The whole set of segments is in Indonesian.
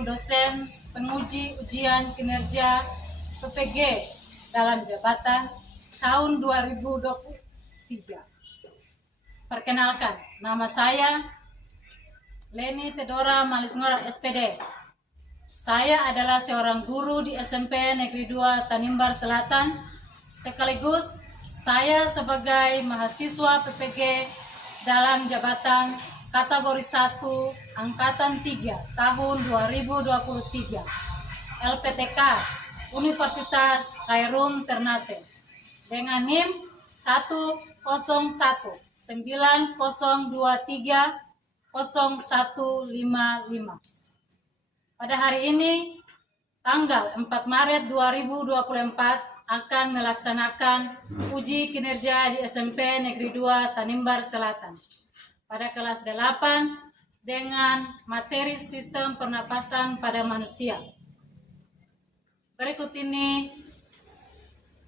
Ibu dosen penguji ujian kinerja PPG dalam jabatan tahun 2023. Perkenalkan, nama saya Leni Tedora Malisngora SPD. Saya adalah seorang guru di SMP Negeri 2 Tanimbar Selatan, sekaligus saya sebagai mahasiswa PPG dalam jabatan kategori 1 Angkatan 3 tahun 2023 LPTK Universitas Khairun Ternate dengan NIM 10190230155. Pada hari ini, tanggal 4 Maret 2024, akan melaksanakan uji kinerja di SMP Negeri 2 Tanimbar Selatan pada kelas 8 dengan materi sistem pernapasan pada manusia. Berikut ini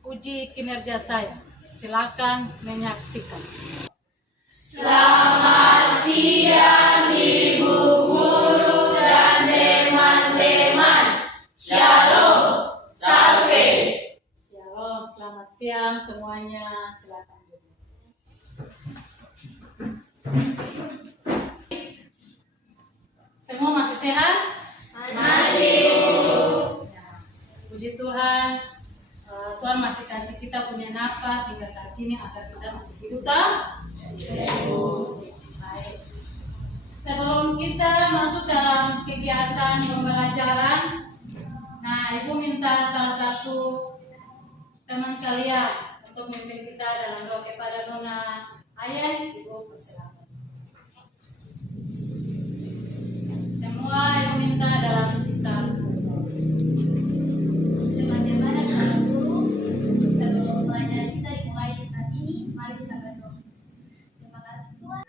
uji kinerja saya. Silakan menyaksikan. Selamat siang Ibu Guru dan teman-teman. Shalom, salve. Shalom, selamat siang semuanya. Silakan. Semua masih sehat? Masih. Ya, puji Tuhan, Tuhan masih kasih kita punya napas hingga saat ini agar kita masih hidup tak? Baik. Sebelum kita masuk dalam kegiatan pembelajaran, Ibu minta salah satu teman kalian untuk memimpin kita dalam doa kepada Nona Ayen. Ibu persilakan. Semua Ibu minta dalam sikap Teman-teman dan para guru, sebelum pelajaran kita dimulai saat ini, mari kita berdoa. Terima kasih Tuhan.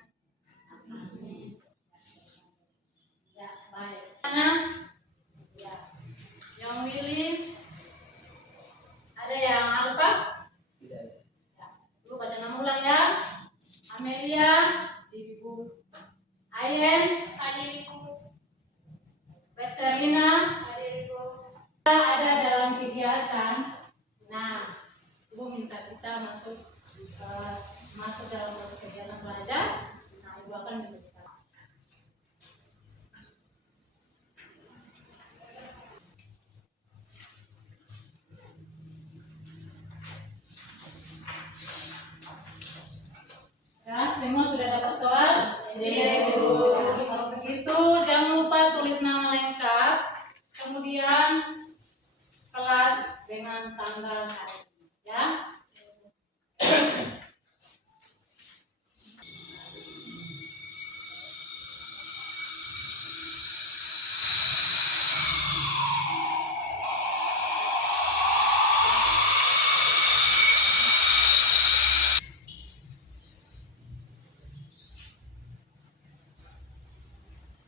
ya, baik. Ya. Yang willing ada yang lupa? Ya. Ibu baca nama ulang ya. Amelia, Ibu Ayen, adikku. Berserina, adikku. Kita ada dalam kegiatan. Ibu minta kita masuk dalam proses kegiatan belajar. Ibu akan membacakan. Ya, semua sudah dapat soal? Iya, Bu. Kalau begitu, jangan lupa tulis nama lengkap, kemudian kelas dengan tanggal hari, ya.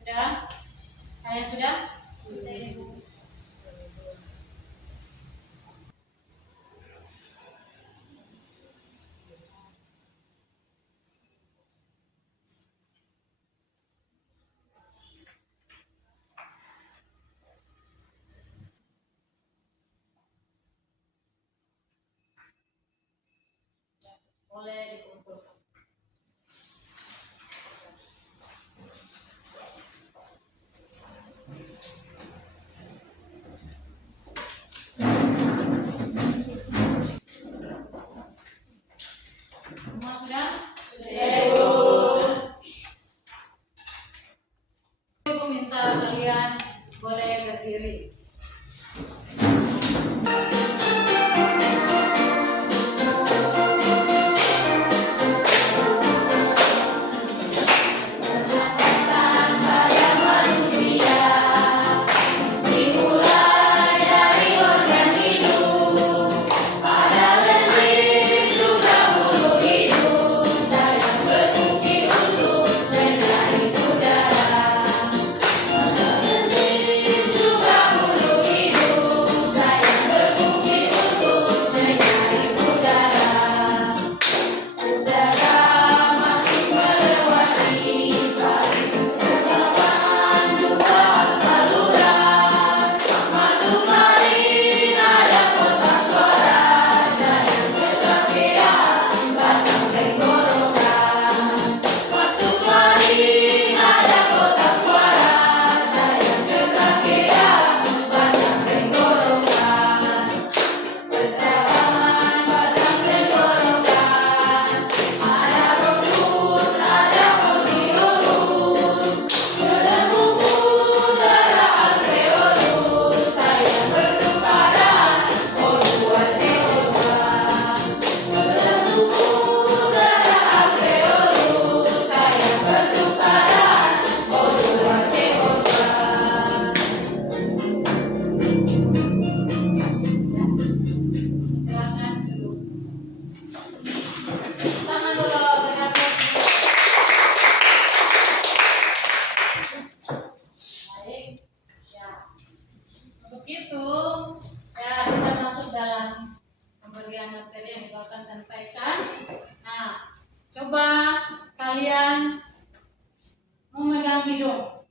Sudah? Saya sudah? Boleh dikumpulkan. Semua sudah? Ibu minta kalian boleh berdiri. itu, ya kita masuk dalam pembagian materi yang Ibu akan sampaikan. Nah, coba kalian memegang hidung.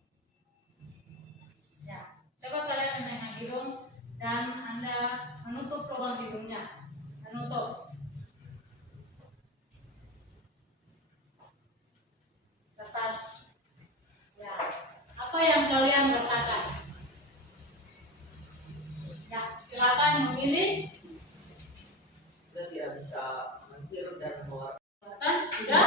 Ya, coba kalian memegang hidung dan Anda menutup lubang hidungnya. Menutup. Lepas. Ya, apa yang kalian rasakan? Ya, silakan memilih. Kita tidak bisa menghirup dan mengeluarkan. Silakan, sudah?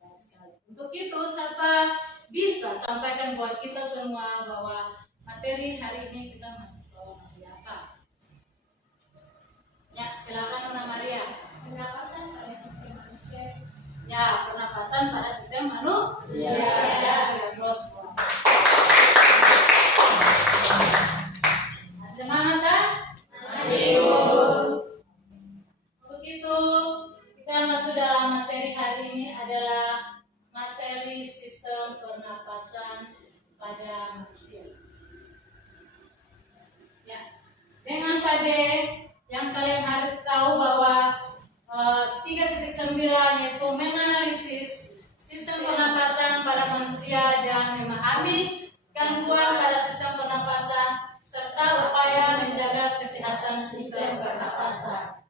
Baik sekali. Untuk itu, siapa bisa sampaikan buat kita semua bahwa materi hari ini kita mengenai apa? Ya, silakan Nona Maria. Pernapasan pada sistem manusia. Ya, pernapasan pada sistem manusia. Ya, terus buat. Masih semangat kan? Untuk itu, kita masuk dalam materi hari ini adalah materi sistem pernapasan pada manusia. Ya, dengan KD yang kalian harus tahu bahwa 3.9 yaitu menganalisis sistem pernapasan pada manusia dan memahami gangguan pada sistem pernapasan serta upaya menjaga kesehatan sistem pernapasan.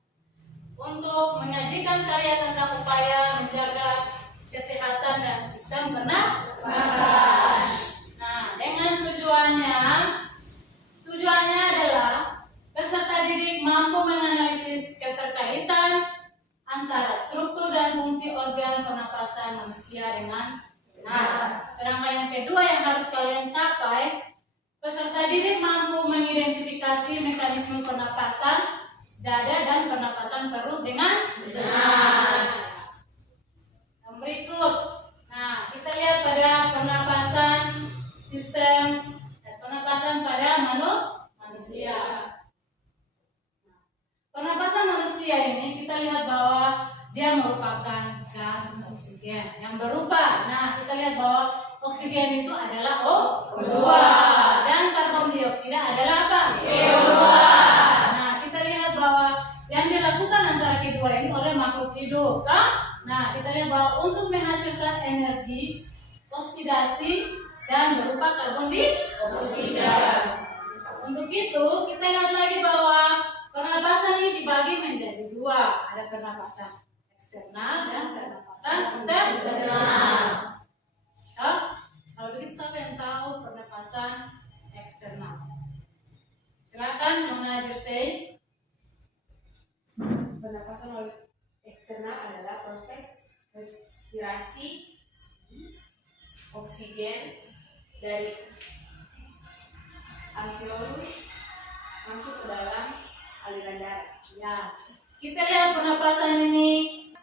Untuk menyajikan karya tentang upaya menjaga kesehatan dan sistem pernapasan. Nah, dengan tujuannya adalah peserta didik mampu menganalisis keterkaitan antara struktur dan fungsi organ pernapasan manusia dengan benar. Sedangkan yang kedua yang harus kalian capai, peserta didik mampu mengidentifikasi mekanisme pernapasan dada dan pernapasan perut dengan benar. Yang berikut, nah kita lihat pada pernapasan sistem dan pernapasan pada manusia. Pernapasan manusia ini kita lihat bahwa dia merupakan gas oksigen yang berubah. Nah, kita lihat bahwa oksigen itu adalah O2 dan karbon dioksida adalah apa? CO2. Nah, kita lihat bahwa yang dilakukan antara kedua ini oleh makhluk hidup, kan? Nah, kita lihat bahwa untuk menghasilkan energi oksidasi dan berupa karbon dioksida. Untuk itu, kita lihat lagi bahwa pernapasan ini dibagi menjadi dua, ada pernapasan eksternal dan pernapasan internal. Ya? Kalau begitu siapa yang tahu pernapasan eksternal? Silakan Nona Jersey. Pernapasan eksternal adalah proses respirasi oksigen dari alveolus masuk ke dalam aliran darah. Ya, kita lihat pernapasan ini,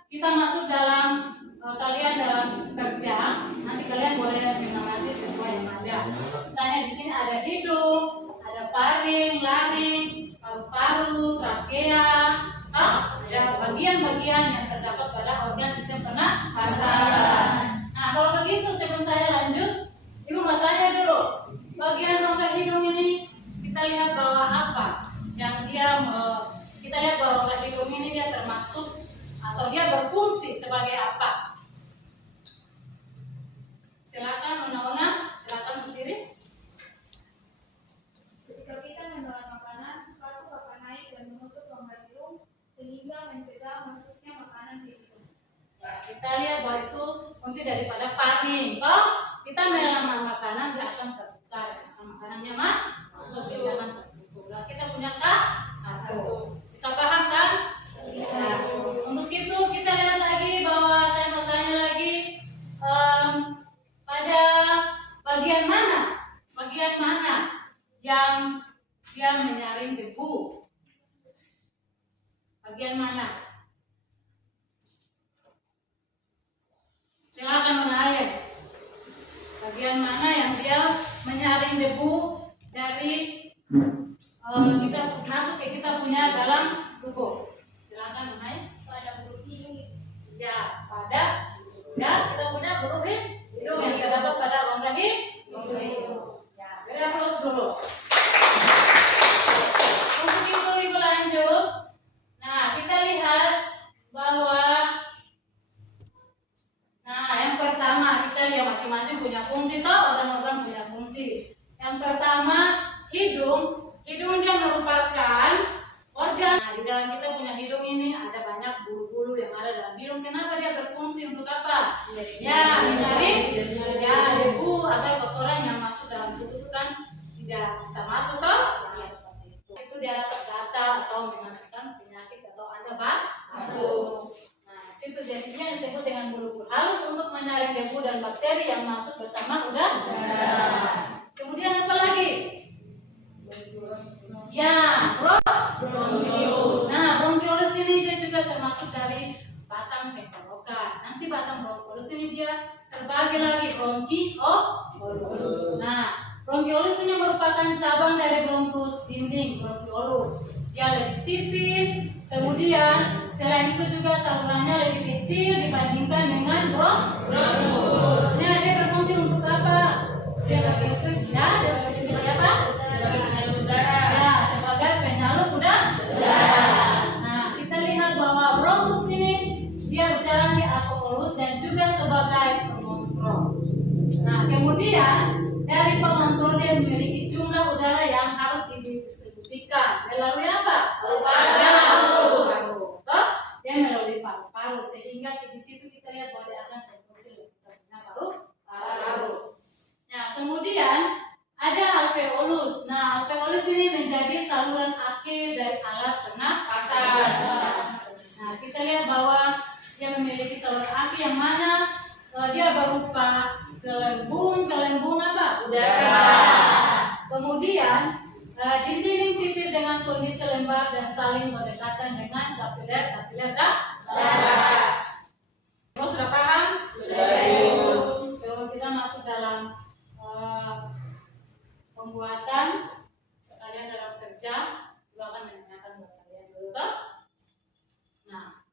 kita masuk dalam kalian dalam kerja, nanti kalian boleh mengamati sesuai yang ada. Misalnya di sini ada hidung, ada faring, laring, paru-paru, trakea, ada bagian-bagian yang terdapat pada organ sistem pernapasan. Nah, kalau begitu sebelum saya lanjut, Ibu mau tanya dulu, bagian rongga hidung ini kita lihat bahwa apa yang dia kita lihat bahwa rongga hidung ini dia termasuk atau dia berfungsi sebagai apa? Silakan Nona, silakan berdiri. Ketika kita menelan makanan, paru akan naik dan menutup rongga hidung sehingga mencegah masuknya makanan ke hidung. Ya, kita lihat bahwa itu fungsi daripada faring. Kalau kita menelan makanan dia akan terbuka, makanannya masuk ke dalam tertutup. Nah, kita punya kartu. Bisa paham kan? Ya. Untuk itu kita lihat lagi bahwa saya mau tanya lagi pada bagian mana yang dia menyaring debu? Bagian mana? Silakan mengalir. Bagian mana yang dia menyaring debu dari kita masuk ke kita punya dalam tubuh? Silakan mengalir. Pada mulut hidung. Ya, pada dan kita punya bulu hidung yang terdapat pada rongga hidung. Ya, beri aplaus dulu. hidung dia merupakan organ. Nah, di dalam kita punya hidung ini ada banyak bulu-bulu yang ada dalam hidung. Kenapa dia berfungsi untuk apa? Ya, menyaring ya debu atau kotoran yang masuk dalam tubuh itu kan tidak bisa masuk ke. Ya, seperti itu dia dapat gatal atau menghasilkan penyakit atau ada batuk. Nah, situ jadinya disebut dengan bulu-bulu halus untuk menyaring debu dan bakteri yang masuk bersama udara. Kemudian apa lagi? Ya, bronkiolus. Nah, bronkiolus ini dia juga termasuk dari batang tenggorokan. Nanti batang bronkiolus ini dia terbagi lagi bronkiolus. Nah, bronkiolus ini merupakan cabang dari bronkus dinding bronkiolus. Dia lebih tipis. Kemudian selain itu juga salurannya lebih kecil dibandingkan dengan bronkus. Nah, dia berfungsi untuk apa? Dia berfungsi ya, dia sebagai apa? Ya, sebagai penyalur udara. Nah, kita lihat bahwa bronkus ini dia berjalan di alveolus dan juga sebagai pengontrol. Nah, kemudian dari pengontrol dia memiliki jumlah udara yang harus didistribusikan melalui apa? Paru-paru. Dia melalui paru-paru sehingga di situ kita lihat bahwa dia akan terfungsi lebih paru-paru. Nah, kemudian ada alveolus. Nah, alveolus ini menjadi saluran akhir dari alat pernapasan. Nah, kita lihat bahwa dia memiliki saluran akhir yang mana dia berupa gelembung apa? Udara. Kemudian dinding tipis dengan kondisi lembab dan saling berdekatan dengan kapiler darah. Terus sudah paham? Sebelum kita masuk dalam pembuatan kalian dalam kerja, juga akan menanyakan buat kalian dulu toh. Nah,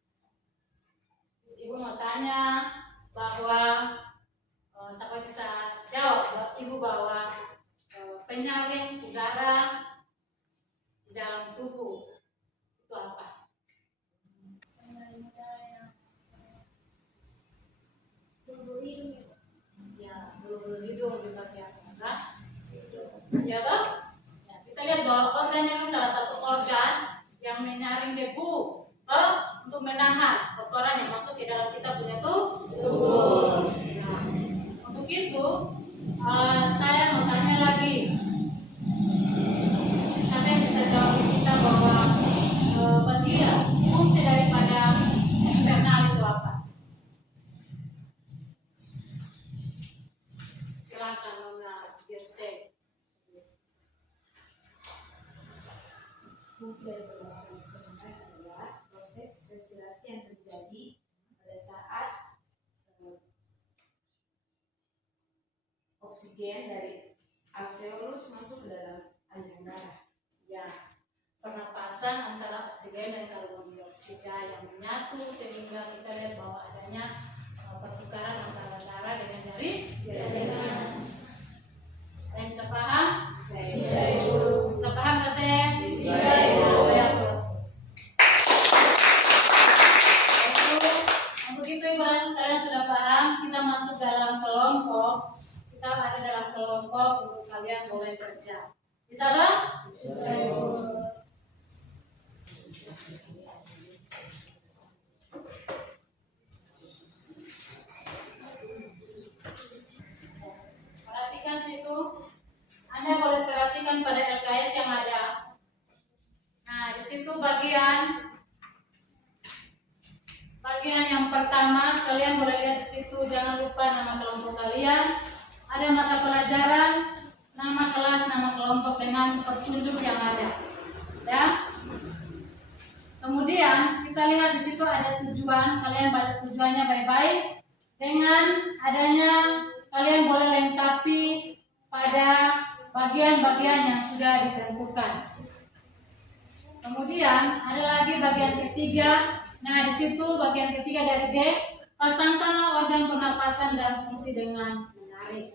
ibu mau tanya bahwa siapa bisa jawab ibu bahwa penyaring udara di dalam tubuh itu apa? Bulu-bulu hidung. Ya, bulu-bulu hidung di bagian tengah. Ya toh? Ya, kita lihat bahwa organ ini salah satu organ yang menyaring debu untuk menahan kotoran yang masuk ke dalam kita punya tubuh. Nah, untuk itu saya mau tanya lagi, siapa yang bisa jawab kita bahwa bagian fungsi daripada eksternal itu apa? Silakan Nona Jersey. Fungsi dari pernapasan eksternal adalah proses respirasi yang terjadi pada saat oksigen dari alveolus masuk ke dalam aliran darah. Ya, pernapasan antara oksigen dan karbon dioksida yang menyatu sehingga kita lihat bahwa adanya pertukaran antara darah dengan jari. Ada yang bisa paham? Bisa, Ibu. Bisa paham nggak sih? Bisa, Ibu. Ya, terus. Untuk itu Ibu kalian sudah paham. Kita masuk dalam kelompok. Kita ada dalam kelompok untuk kalian boleh kerja. Bisa dong? Bisa, Ibu. Perhatikan situ. Anda boleh perhatikan pada LKS yang ada. Nah, di situ bagian yang pertama, kalian boleh lihat di situ. Jangan lupa nama kelompok kalian. Ada mata pelajaran, nama kelas, nama kelompok dengan petunjuk yang ada. Ya. Kemudian kita lihat di situ ada tujuan. Kalian baca tujuannya baik-baik. Dengan adanya kalian boleh lengkapi pada bagian-bagian yang sudah ditentukan. Kemudian ada lagi bagian ketiga. Nah, di situ bagian ketiga dari B, pasangkanlah organ pernapasan dan fungsi dengan menarik.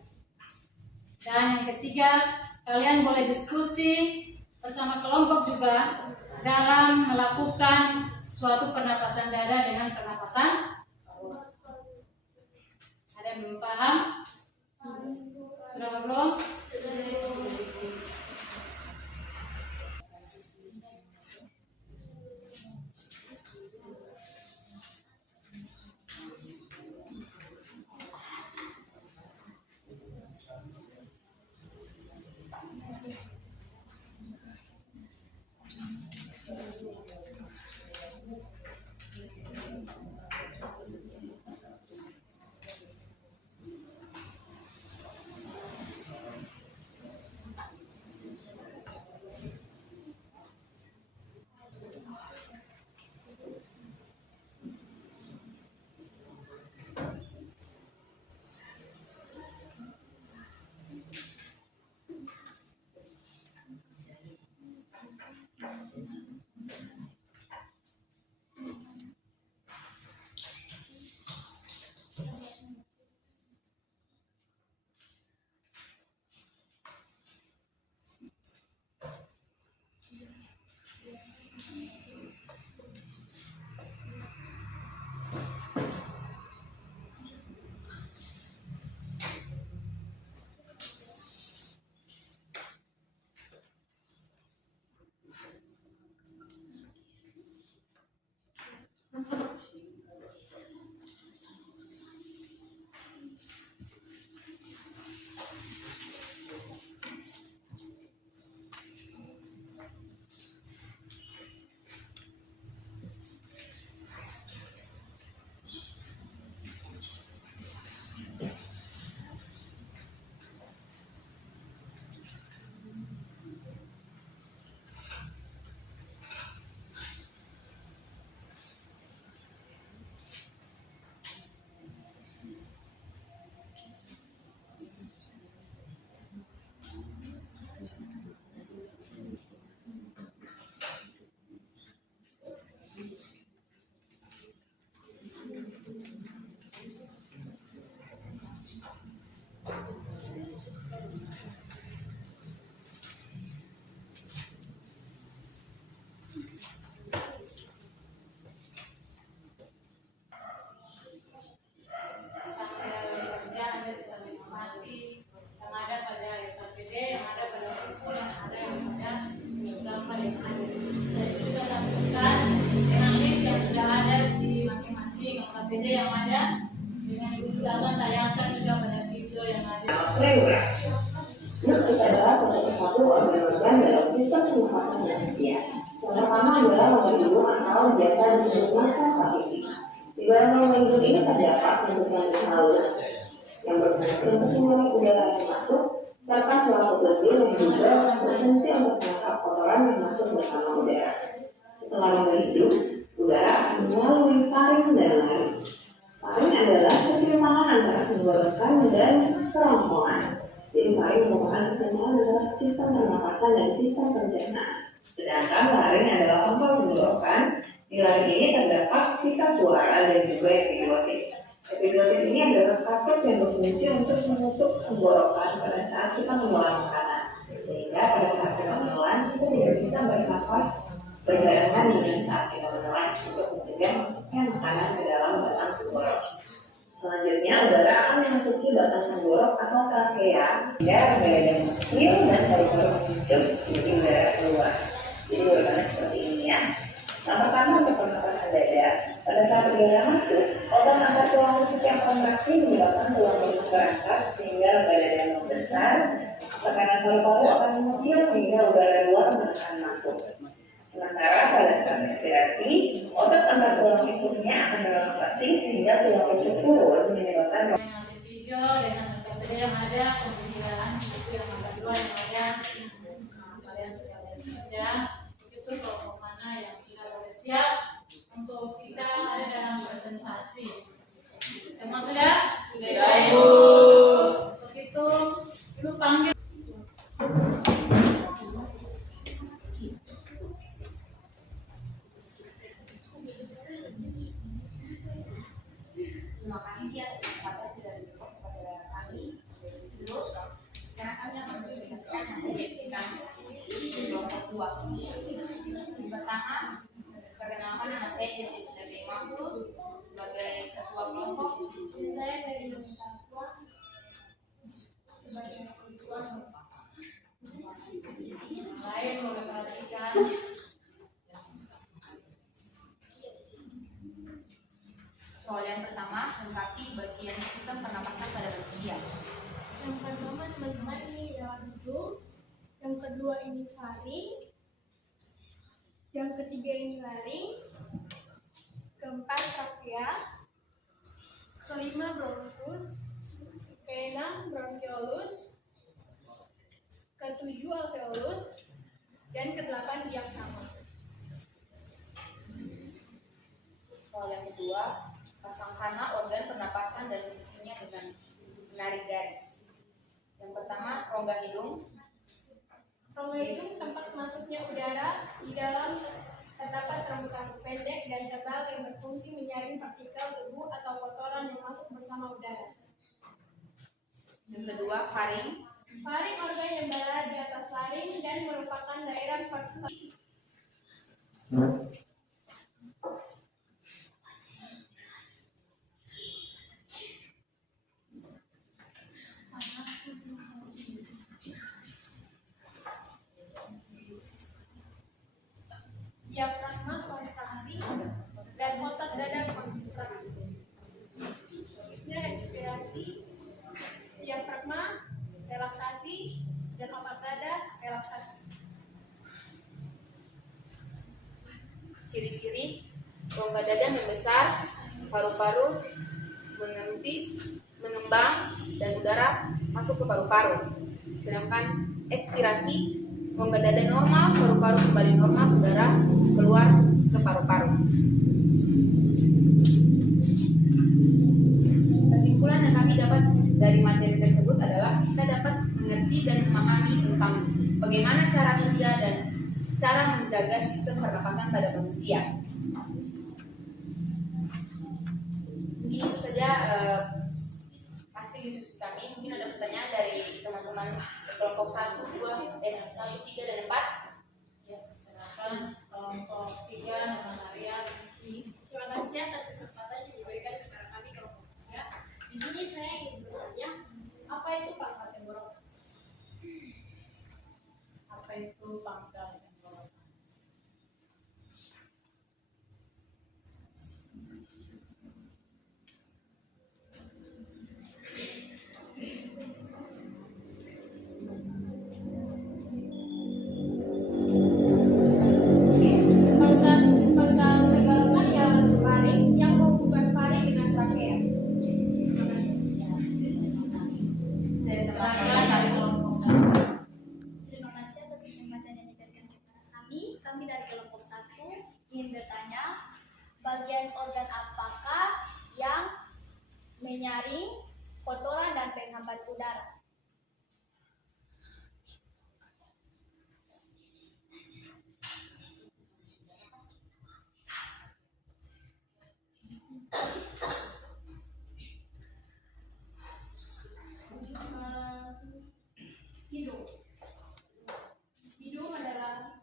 Dan yang ketiga, kalian boleh diskusi bersama kelompok juga dalam melakukan suatu pernapasan dada dengan pernapasan perut. Ada yang belum paham? Sudah belum? KPD yang ada dengan Ibu akan tayangkan juga pada video yang ada. Musik adalah salah satu organ-organ dalam sistem pernapasan manusia. Yang pertama adalah rongga hidung atau biasa disebut nafas trachea. Di dalam rongga hidung ini terdapat sentuhan halus yang berfungsi untuk mengurangi udara yang masuk serta suara kecil yang juga berfungsi untuk menangkap kotoran yang masuk bersama udara. Setelah rongga hidung, udara akan melalui taring dan laring. Taring adalah keseimbangan antara tenggorokan dan kerongkongan. Jadi laring merupakan keseimbangan antara sistem pernapasan dan sistem pencernaan. Sedangkan laring adalah tempat tenggorokan. Di laring ini terdapat sisa suara dan juga epiglotis. Epiglotis ini adalah katup yang berfungsi untuk menutup tenggorokan pada saat kita mengelola makanan. Sehingga pada saat kita menelan, kita tidak bisa bernafas berbarengan dengan saat kita menelan untuk mencegah masuknya makanan ke dalam batang tenggorok. Selanjutnya, udara akan memasuki batang tenggorok atau trakea hingga rongga kecil dan paru-paru hidup jadi udara keluar. Jadi urutannya seperti ini ya. Yang pertama untuk pernapasan dada. Pada saat udara masuk, otot antar tulang rusuk yang kontraksi menyebabkan tulang rusuk terangkat sehingga rongga dada membesar. Tekanan paru-paru akan mengecil sehingga udara luar akan masuk. Sementara pada saat respirasi, otot antar tulang rusuknya akan merelaksasi sehingga tulang rusuk turun menyebabkan Dengan video dengan KPD yang ada, kemudian buku yang ada dua yang ada, kalian sudah lihat saja. Itu kelompok mana yang sudah siap untuk kita ada dalam presentasi. Semua sudah? Sudah, Ibu. Untuk itu panggil. Terima kasih atas kesempatan yang sudah diberikan kepada kami. Dulu, sekarang kami akan menjelaskan hasil kelompok 2. Yang pertama, perkenalkan nama saya Jesse sebagai Mahfuz sebagai ketua kelompok. Saya dari Indonesia sebagai ketua. Yang lain boleh perhatikan. Soal yang pertama, lengkapi bagian sistem pernapasan pada manusia. Yang pertama teman-teman ini dalam hidung, yang kedua ini laring, yang ketiga ini laring, keempat trakea, kelima bronkus, keenam bronkiolus, ketujuh alveolus, dan kedelapan diafragma. Soal yang kedua, pasangkanlah organ pernapasan dan fungsinya dengan menarik garis. Yang pertama, rongga hidung. Rongga hidung tempat masuknya udara, di dalam terdapat rambut-rambut pendek dan tebal yang berfungsi menyaring partikel debu atau kotoran yang masuk bersama udara. Yang kedua, faring. Faring organ yang berada di atas laring dan merupakan daerah partisipasi. Diafragma kontraksi dan otot dada kontraksi. Selanjutnya ekspirasi, diafragma relaksasi dan otot dada relaksasi. Ciri-ciri, rongga dada membesar, paru-paru mengempis, mengembang, dan udara masuk ke paru-paru. Sedangkan ekspirasi, rongga dada normal, paru-paru kembali normal, udara keluar ke paru-paru. Kesimpulan yang kami dapat dari materi tersebut adalah kita dapat mengerti dan memahami tentang bagaimana cara kerja dan cara menjaga sistem pernapasan pada manusia. Mungkin itu saja hasil diskusi kami. Mungkin ada pertanyaan dari teman-teman kelompok 1, 2, 1, 3, dan 4. Ya, silakan kelompok 3 dengan Arya. Terima kasih atas kesempatan yang diberikan kepada kami kelompok 3. Di sini saya ingin bertanya, apa itu pangkal tenggorokan? Apa itu pangkal tenggorokan? kami dari kelompok 1 ingin bertanya, bagian organ apakah yang menyaring kotoran dan penghambat udara? Hidung. Hidung adalah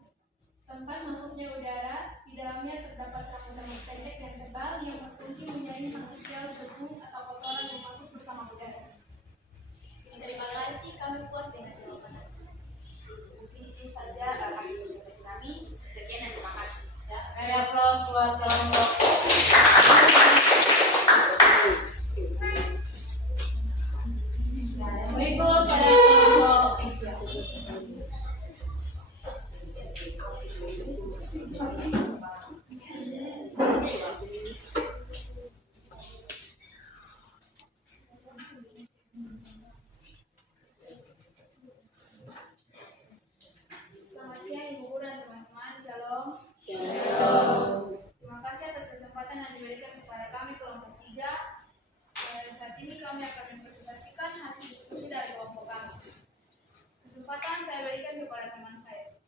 tempat masuknya udara. Di dalamnya terdapat rambut-rambut pendek dan tebal yang berfungsi menyaring partikel debu atau kotoran yang masuk bersama udara. Terima kasih, kami puas dengan jawaban Anda. Mungkin itu saja hasil presentasi kami. Sekian dan terima kasih. Ya, beri aplaus buat kelompok. Berikut pada kelompok Selamat siang Ibu Guru dan teman-teman. Shalom. Terima kasih atas kesempatan yang diberikan kepada kami kelompok 3. Saat ini kami akan mempresentasikan hasil diskusi dari kelompok kami. Kesempatan saya berikan kepada teman saya.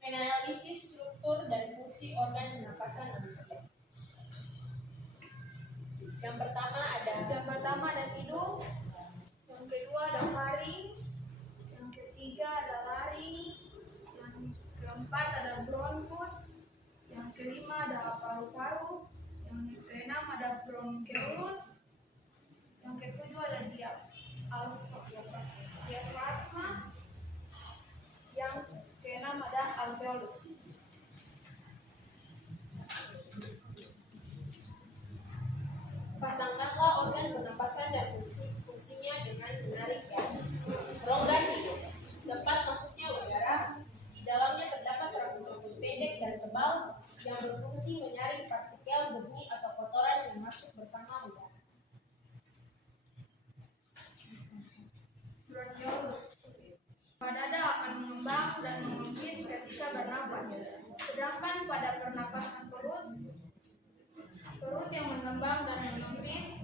Menganalisis struktur dan fungsi organ pernapasan manusia. Yang pertama ada hidung, yang kedua ada faring, yang ketiga ada laring, yang keempat ada bronkus, yang kelima ada paru-paru, yang keenam ada bronkeolus, yang ketujuh ada diafragma, yang keenam ada alveolus. Pasangkanlah organ pernapasan dan fungsinya dengan menarik garis. Rongga hidung, tempat masuknya udara. Di dalamnya terdapat rambut-rambut pendek dan tebal yang berfungsi menyaring partikel debu atau kotoran yang masuk bersama udara. Bronkeolus, dada akan mengembang dan mengempis ketika bernapas. Sedangkan pada pernapasan perut yang mengembang dan mengempis.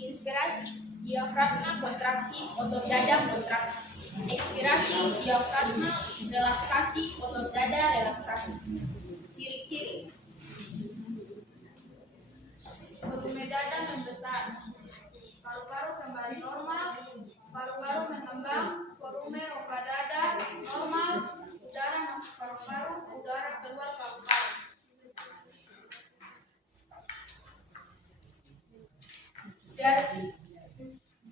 Inspirasi, diafragma kontraksi, otot dada kontraksi. Ekspirasi, diafragma relaksasi, otot dada relaksasi. Ciri-ciri: volume dada membesar, paru-paru kembali normal, paru-paru mengembang, volume rongga dada normal, udara masuk paru-paru, udara keluar paru-paru. Dari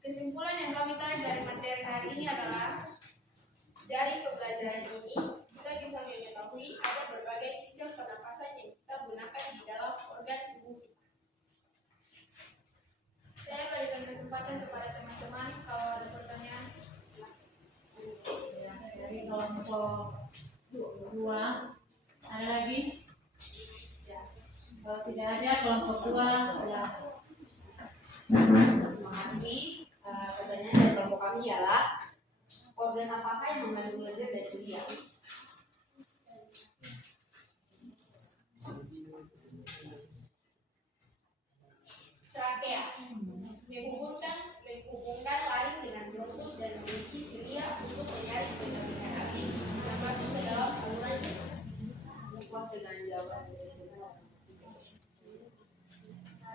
kesimpulan yang kami tarik dari materi hari ini adalah, dari pembelajaran ini kita bisa mengetahui ada berbagai sistem pernapasan yang kita gunakan di dalam organ tubuh kita. Saya berikan kesempatan kepada teman-teman kalau ada pertanyaan. dari kelompok 2 ada lagi? Kalau tidak ada, kelompok 2 silakan. Terima kasih. Pertanyaan dari kelompok kami ialah, organ apakah yang mengandung lendir dan sedia? Trakea menghubungkan laring dengan bronkus dan memiliki sedia untuk menyaring benda-benda asing yang masuk ke dalam saluran drenase. Puas dengan jawaban dari semua.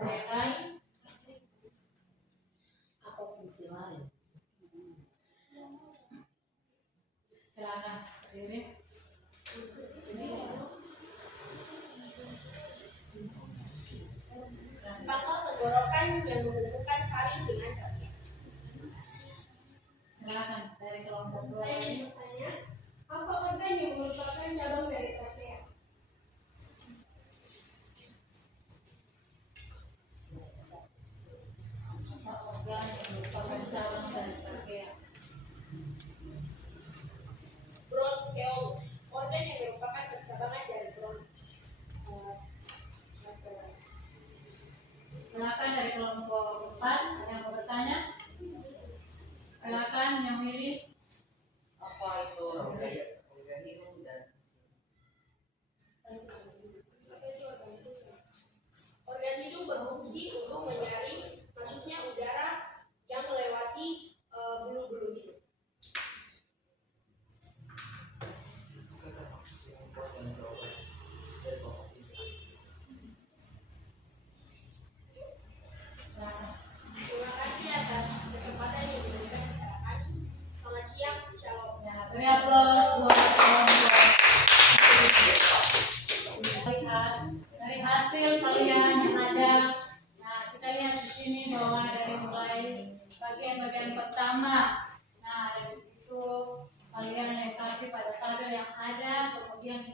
Yang lain? Apa fungsi lain? Silakan, Riri. Pangkal tenggorokan yang menghubungkan faring dengan trakea. Silakan dari kelompok 2 Saya lagi. ingin bertanya, apa organ yang merupakan cabang dari trakea? Apa organ yang merupakan cabang dari trakea? Bronkeolus, organ yang merupakan percabangan dari bronkus. Silakan dari kelompok 4 ada yang mau bertanya. Silakan yang milih.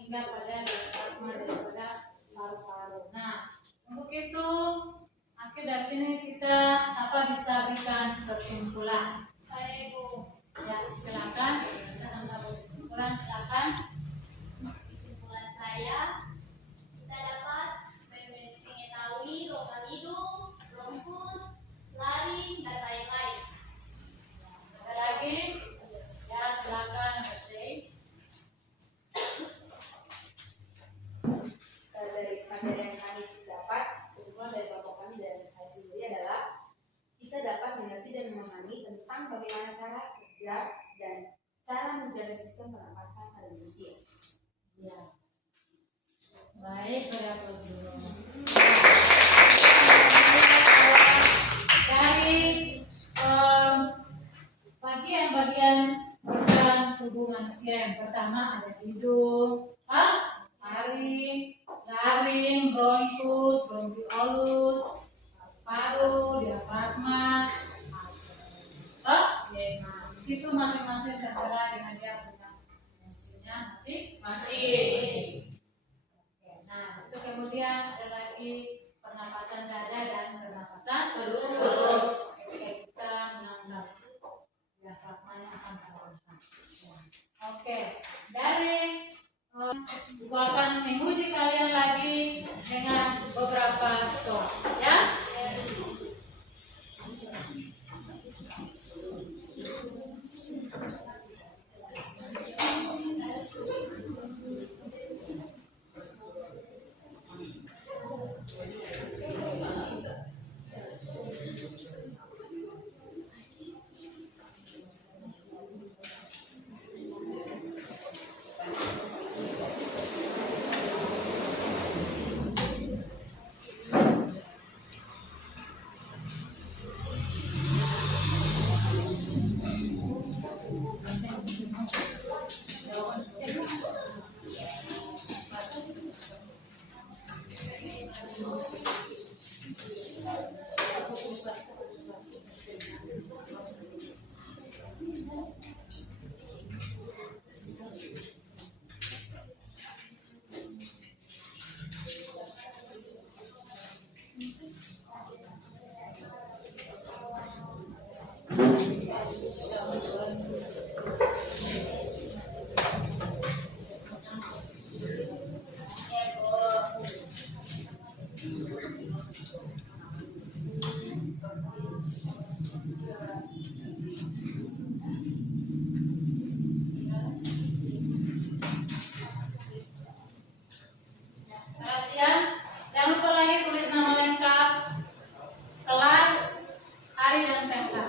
hingga pada diafragma daripada paru-paru. Nah, untuk itu akhir dari sini kita siapa bisa berikan kesimpulan? Saya Ibu. Ya, silakan. Kita sama-sama kesimpulan, silakan. Kesimpulan saya, kita dapat mengetahui rongga hidung, bronkus, laring, dan lain-lain. Ada lagi? Ya, silakan, Jose. Dari materi yang kami dapat, kesimpulan dari kelompok kami dan saya sendiri adalah kita dapat mengerti dan memahami tentang bagaimana cara kerja dan cara menjaga sistem pernapasan pada manusia. Ya. Baik, beratus dulu. Dari bagian-bagian organ tubuh manusia yang pertama ada hidung, laring, bronkus, bronkiolus, paru, diafragma. Nah, di situ masing-masing tertera dengan dia punya fungsinya masing-masing. Oke, nah, di situ kemudian ada lagi pernapasan dada dan pernapasan perut. Ketika kita menambah diafragmanya akan terangkat. Oke, dari Ibu akan menguji kalian lagi dengan beberapa soal, ya. Perhatian, jangan lupa lagi tulis nama lengkap, kelas, hari dan tanggal.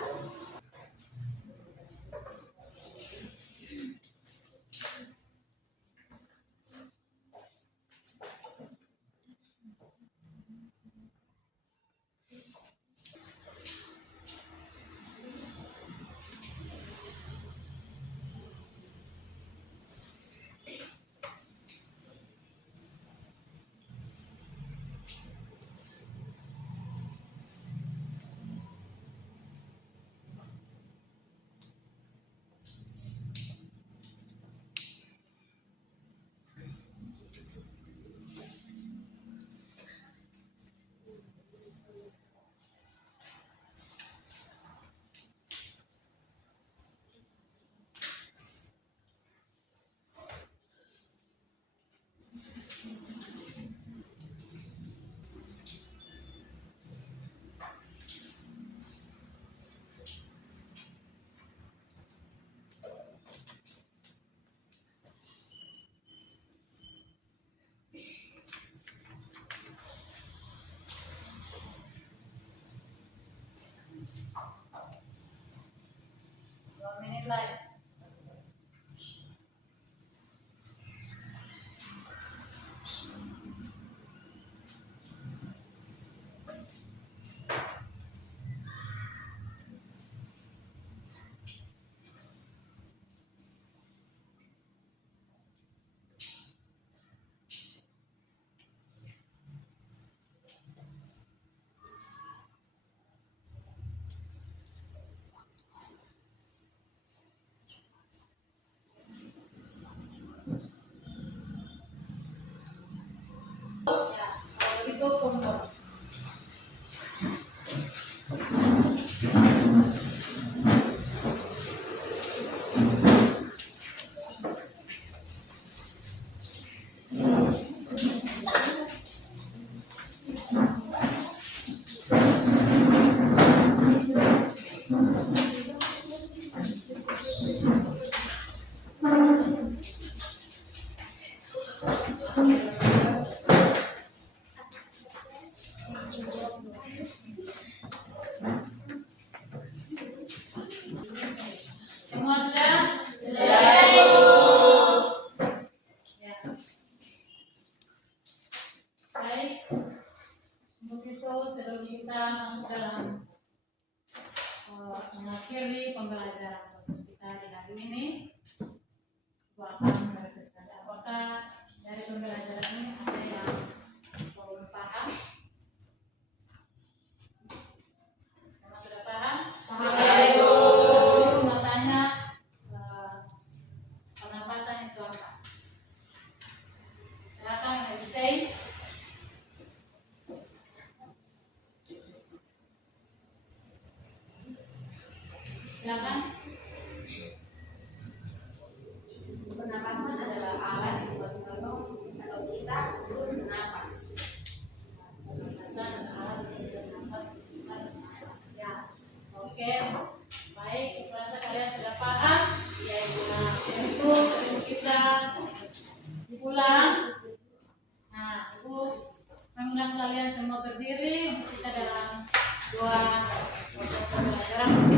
Live. Semua sudah? Ya. Baik. Untuk itu sebelum kita masuk dalam mengakhiri pembelajaran proses kita di hari ini, aku akan merepresentasi apakah dari pembelajaran ini ada yang belum paham? Semua sudah paham? Mau tanya pernapasan itu apa? Silakan yang bisa. Silakan. Pernapasan adalah alat yang menggantung atau kita untuk bernapas. Pernapasan adalah alat untuk bernapas. Ya. Oke, baik. Aku rasa kalian sudah paham. Nah, itu sebelum kita pulang. Nah, aku mengundang kalian semua berdiri untuk kita dalam doa pembelajaran.